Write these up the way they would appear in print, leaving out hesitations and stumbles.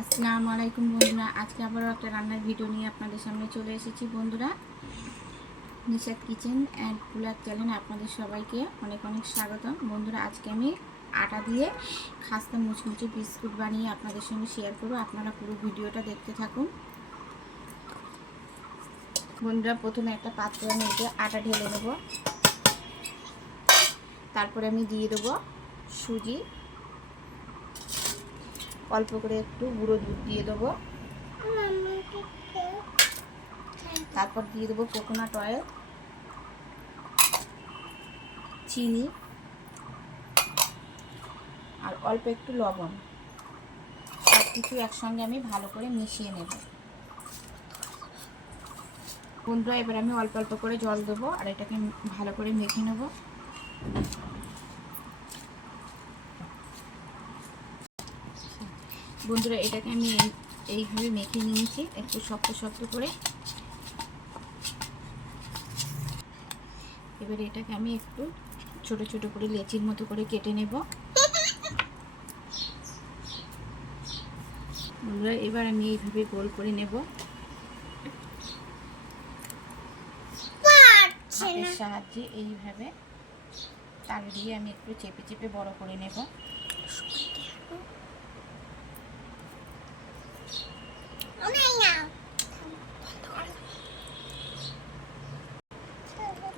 আসসালামু আলাইকুম বন্ধুরা, আজকে আবারও একটা রান্নার ভিডিও নিয়ে আপনাদের সামনে চলে এসেছি। বন্ধুরা, নিশাদ কিচেন অ্যান্ড কুলার চ্যানেলে আপনাদের সবাইকে অনেক অনেক স্বাগতম। বন্ধুরা, আজকে আমি আটা দিয়ে খাস্তা মুচমুচে বিস্কুট বানিয়ে আপনাদের সঙ্গে শেয়ার করব। আপনারা পুরো ভিডিওটা দেখতে থাকুন। বন্ধুরা, প্রথমে একটা পাত্রের মধ্যে আটা ঢেলে নেব, তারপরে আমি দিয়ে দেবো সুজি, অল্প করে একটু গুঁড়ো দুধ দিয়ে দেবো, তারপর দিয়ে দেবো কোকোনাট অয়েল, চিনি আর অল্প একটু লবণ। সব কিছু একসঙ্গে আমি ভালো করে মিশিয়ে নেব। বন্ধুরা, এবার আমি অল্প অল্প করে জল দেবো আর এটাকে ভালো করে মেখে নেব। বন্ধুরা, এটাকে আমি এইভাবে মেখে নিয়েছি একটু শক্ত শক্ত করে। এবার এটাকে আমি একটু ছোট ছোট করে লেচির মতো করে কেটে নেব। বন্ধুরা, এবার আমি এইভাবে গোল করে নেব, হাতের সাহায্যে এইভাবে তাল দিয়ে আমি একটু চেপে চেপে বড় করে নেব।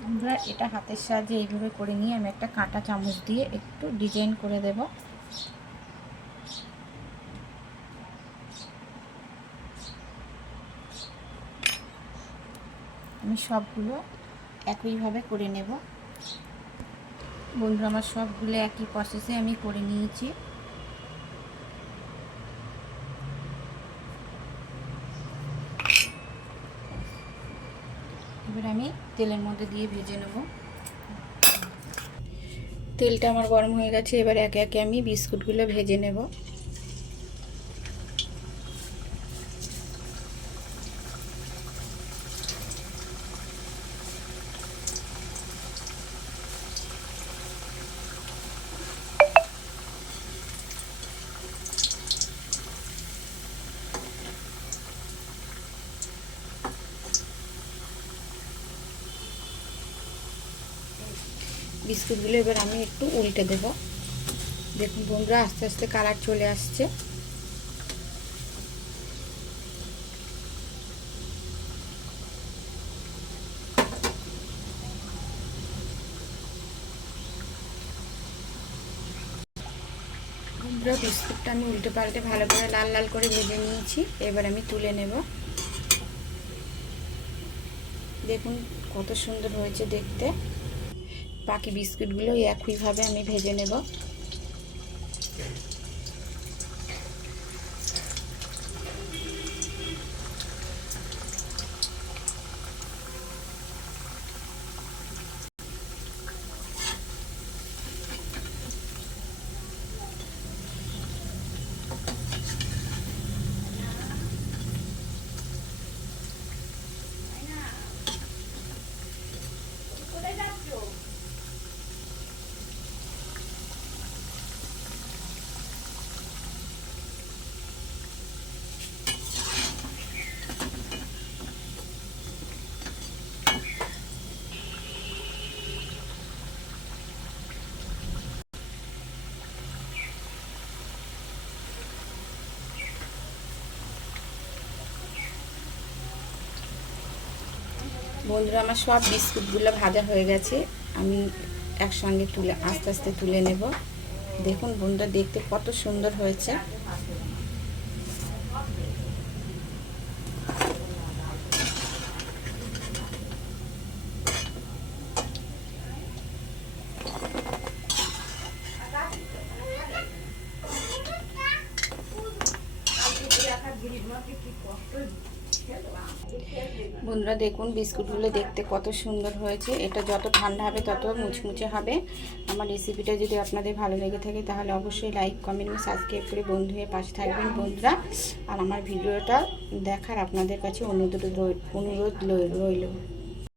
আমরা এটা হাতের সাহায্যে এইভাবে করে নিয়ে আমি একটা কাঁটা চামচ দিয়ে একটু ডিজাইন করে দেব। আমি সবগুলো একইভাবে করে নেব। বন্ধুরা, আমার সবগুলো একই প্রসেসে আমি করে নিয়েছি। এবার আমি তেলের মধ্যে দিয়ে ভেজে নেব। তেলটা আমার গরম হয়ে গেছে, এবার একে একে আমি বিস্কুটগুলো ভেজে নেব। বিস্কুটগুলো এবার আমি একটু উল্টে দেব। দেখুন বন্ধুরা, আস্তে আস্তে কালার চলে আসছে। বন্ধুরা, বিস্কুটটা আমি উল্টে পাল্টে ভালো করে লাল লাল করে ভেজে নিয়েছি। এবার আমি তুলে নেব। দেখুন কত সুন্দর হয়েছে দেখতে। বাকি বিস্কুটগুলো একইভাবে আমি ভেজে নেব। বন্ধুরা, আমার সব বিস্কুটগুলো ভাজা হয়ে গেছে। আমি একসঙ্গে তুলে আস্তে আস্তে তুলে নেব। দেখুন বন্ধুরা, দেখতে কত সুন্দর হয়েছে। বন্ধুরা, দেখুন বিস্কুটগুলো দেখতে কত সুন্দর হয়েছে। এটা যত ঠান্ডা হবে তত মুচমুচে হবে। আমার রেসিপিটা যদি আপনাদের ভালো লেগে থাকে তাহলে অবশ্যই লাইক কমেন্ট সাবস্ক্রাইব করে বন্ধু হয়ে পাশে থাকবেন বন্ধুরা। আর আমার ভিডিওটা দেখার আপনাদের কাছে অনুরোধ রইল।